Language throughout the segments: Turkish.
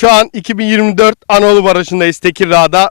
Şu an 2024 Anadolu Barajı'ndayız Tekirdağ'da.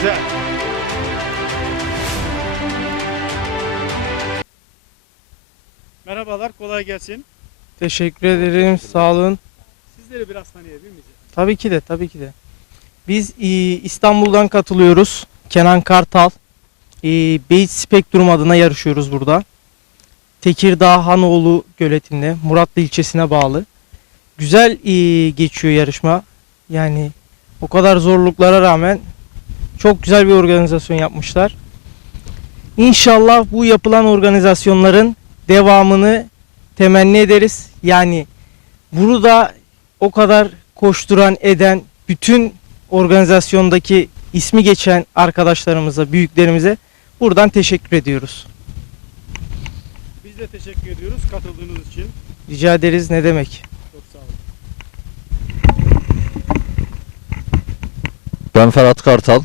Güzel. Merhabalar, kolay gelsin. Teşekkür ederim. Sağ olun. Sizleri biraz tanıyabilir miyiz? Tabii ki de, tabii ki de. Biz e, İstanbul'dan katılıyoruz. Kenan Kartal. E, Beyt Spektrum adına yarışıyoruz burada. Tekirdağ Hanoğlu göletinde, Muratlı ilçesine bağlı. Güzel e, geçiyor yarışma. Yani o kadar zorluklara rağmen çok güzel bir organizasyon yapmışlar. İnşallah bu yapılan organizasyonların devamını temenni ederiz. Yani burada o kadar koşturan eden bütün organizasyondaki ismi geçen arkadaşlarımıza, büyüklerimize buradan teşekkür ediyoruz. Biz de teşekkür ediyoruz katıldığınız için. Rica ederiz ne demek. Çok sağ olun. Ben Ferhat Kartal.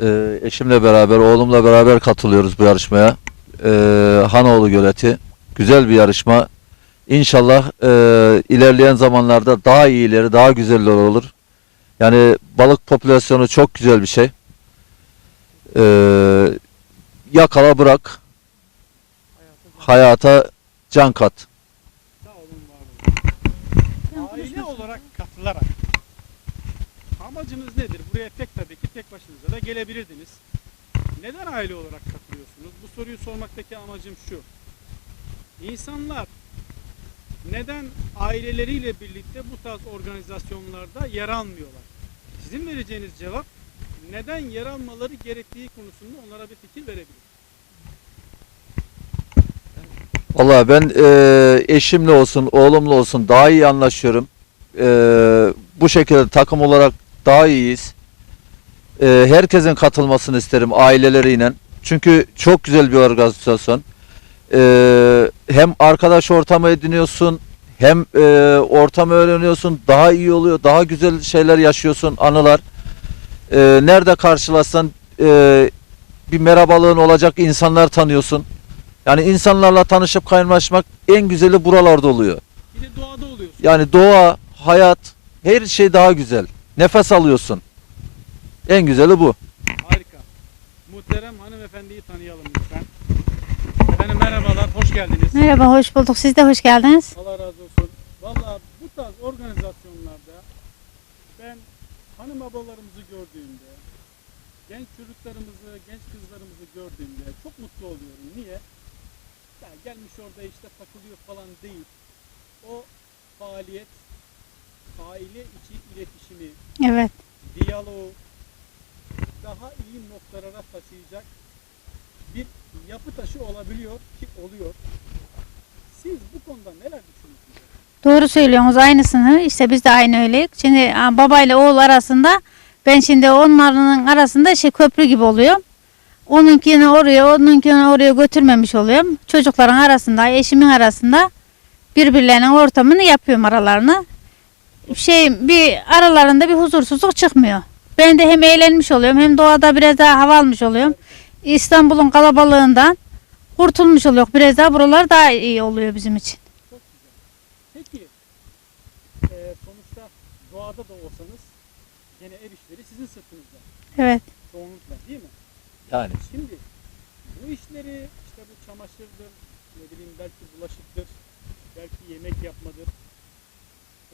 Ee, eşimle beraber, oğlumla beraber katılıyoruz bu yarışmaya. Ee, Hanoğlu Göleti. Güzel bir yarışma. İnşallah e, ilerleyen zamanlarda daha iyileri, daha güzeller olur. Yani balık popülasyonu çok güzel bir şey. Ee, yakala bırak, hayata can kat. Aile olarak katılarak amacınız nedir? Tek başınıza da gelebilirdiniz. Neden aile olarak katılıyorsunuz? Bu soruyu sormaktaki amacım şu. İnsanlar neden aileleriyle birlikte bu tarz organizasyonlarda yer almıyorlar? Sizin vereceğiniz cevap neden yer almaları gerektiği konusunda onlara bir fikir verebilir. Vallahi ben e, eşimle olsun, oğlumla olsun daha iyi anlaşıyorum. E, bu şekilde takım olarak daha iyiyiz. E, herkesin katılmasını isterim aileleriyle. Çünkü çok güzel bir organizasyon. E, hem arkadaş ortamı ediniyorsun, hem e, ortamı öğreniyorsun. Daha iyi oluyor, daha güzel şeyler yaşıyorsun, anılar. E, nerede karşılaşsan e, bir merhabalığın olacak insanlar tanıyorsun. Yani insanlarla tanışıp kaynaşmak en güzeli buralarda oluyor. Bir de doğada oluyorsunuz. Yani doğa, hayat, her şey daha güzel. Nefes alıyorsun. En güzeli bu. Harika. Muhterem hanımefendiyi tanıyalım lütfen. Efendim merhabalar, hoş geldiniz. Merhaba, hoş bulduk. Siz de hoş geldiniz. Allah razı olsun. Valla bu tarz organizasyonlarda ben hanım abalarımızı gördüğümde, genç çocuklarımızı, genç kızlarımızı gördüğümde çok mutlu oluyorum. Niye? Ya gelmiş orada işte takılıyor falan değil. O faaliyet, aile içi iletişimi, Evet. diyaloğu daha iyi noktalara taşıyacak bir yapı taşı olabiliyor ki oluyor. Siz bu konuda neler düşünüyorsunuz? Doğru söylüyorsunuz. Aynısını. İşte biz de aynı öyle. Şimdi a, baba ile oğul arasında ben şimdi onların arasında şey köprü gibi oluyorum. Onunkini oraya, onunkini oraya götürmemiş oluyorum. Çocukların arasında, eşimin arasında birbirlerinin ortamını yapıyorum aralarını. Şey bir aralarında bir huzursuzluk çıkmıyor. Ben de hem eğlenmiş oluyorum hem doğada biraz daha hava almış oluyorum. İstanbul'un kalabalığından kurtulmuş oluyor. Biraz daha buralar daha iyi oluyor bizim için. Çok güzel. Peki eee, sonuçta doğada da olsanız gene ev işleri sizin sırtınızda. Evet. Çoğunlukla değil mi? Yani Şimdi bu işleri işte bu çamaşırdır, ne bileyim belki bulaşıktır, belki yemek yapmadır.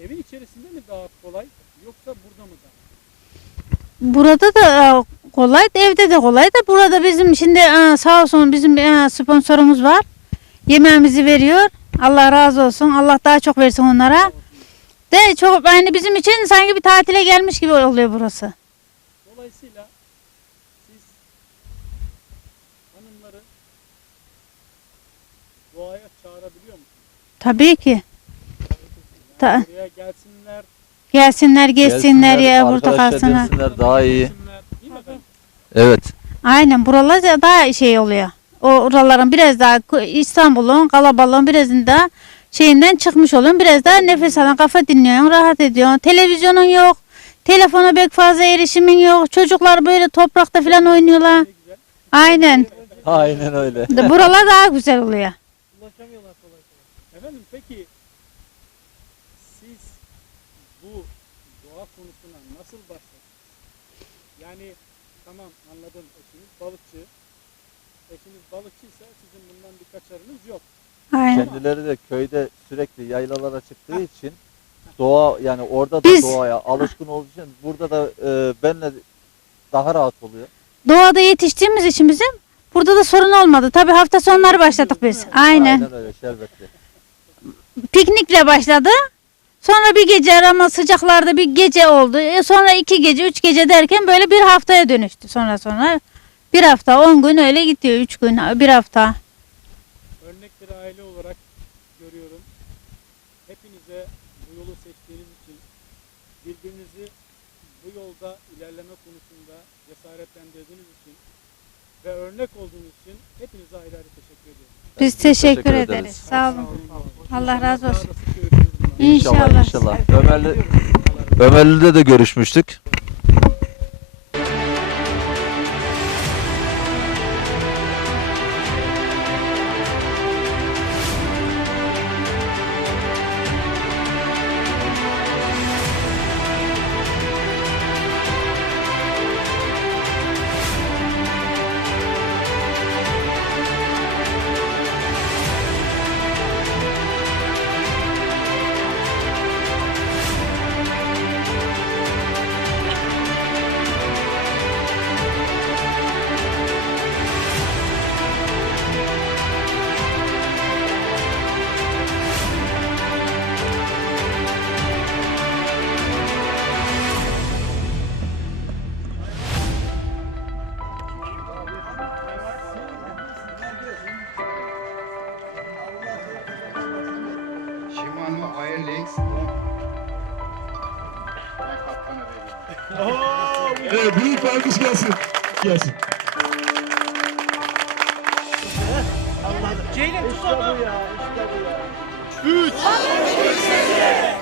Evin içerisinde mi daha kolay yoksa burada mı daha? Burada da e, kolay, evde de kolay da burada bizim şimdi e, sağ olsun bizim e, sponsorumuz var. Yemeğimizi veriyor. Allah razı olsun. Allah daha çok versin onlara. De çok yani bizim için sanki bir tatile gelmiş gibi oluyor burası. Dolayısıyla siz hanımları doğaya çağırabiliyor musunuz? Tabii ki. Ta- buraya gelsinler, Gelsinler, geçsinler ya burada arkadaşlar kalsınlar. gelsinler, daha iyi. Evet. Aynen buralar da daha şey oluyor. O oraların biraz daha ku- İstanbul'un kalabalığın birazında şeyinden çıkmış oluyorsun. Biraz daha nefes alın, kafa dinliyorsun, rahat ediyorsun. Televizyonun yok. Telefona pek fazla erişimin yok. Çocuklar böyle toprakta falan oynuyorlar. Aynen. Aynen öyle. Buralar daha güzel oluyor. Ulaşamıyorlar kolay kolay. Efendim peki siz bu doğa konusuna nasıl başladınız? Yani tamam anladım eşiniz balıkçı. Eşiniz balıkçıysa sizin bundan bir kaçarınız yok. Aynen. Kendileri de köyde sürekli yaylalara çıktığı için doğa yani orada da Biz- doğaya alışkın olduğu için burada da e, benle daha rahat oluyor. Doğada yetiştiğimiz için bizim burada da sorun olmadı. Tabii hafta sonları başladık biz. Aynen. Aynen öyle şerbetli. piknikle başladı. Sonra bir gece ama sıcaklarda bir gece oldu. E sonra iki gece, üç gece derken böyle bir haftaya dönüştü sonra sonra. Bir hafta, on gün öyle gidiyor. Üç gün, bir hafta. Örnek bir aile olarak görüyorum. Hepinize bu yolu seçtiğiniz için birbirinizi bu yolda ilerleme konusunda cesaretlendirdiğiniz için ve örnek olduğunuz için hepinize ayrı ayrı teşekkür ediyorum. Biz Biz teşekkür, teşekkür ederiz. ederiz. Sağ olun. Allah razı olsun. Bundan. İnşallah. inşallah. Ömerli, Ömerli'de de görüşmüştük. one more oil leaks. Oh, evet, büyük alkış gelsin. Gelsin. Ceylin tut onu. İşte bu ya, işte bu ya. Üç. Üç.